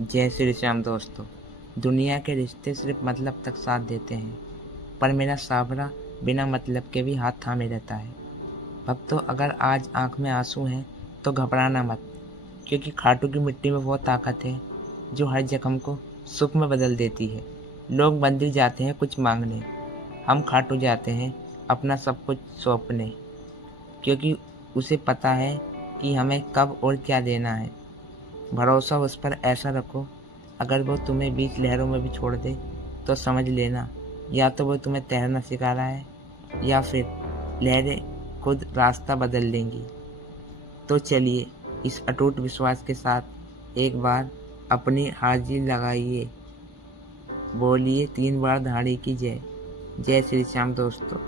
जय श्री श्याम दोस्तों। दुनिया के रिश्ते सिर्फ मतलब तक साथ देते हैं, पर मेरा सावरा बिना मतलब के भी हाथ थामे रहता है। भक्तों, अगर आज आंख में आंसू हैं तो घबराना मत, क्योंकि खाटू की मिट्टी में वो ताकत है जो हर जख्म को सुख में बदल देती है। लोग मंदिर जाते हैं कुछ मांगने, हम खाटू जाते हैं अपना सब कुछ सौंपने, क्योंकि उसे पता है कि हमें कब और क्या देना है। भरोसा उस पर ऐसा रखो, अगर वो तुम्हें बीच लहरों में भी छोड़ दे तो समझ लेना, या तो वो तुम्हें तैरना सिखा रहा है या फिर लहरें खुद रास्ता बदल लेंगी। तो चलिए, इस अटूट विश्वास के साथ एक बार अपनी हाजिरी लगाइए, बोलिए 3 बार धाड़ी की जय। जय श्री श्याम दोस्तों।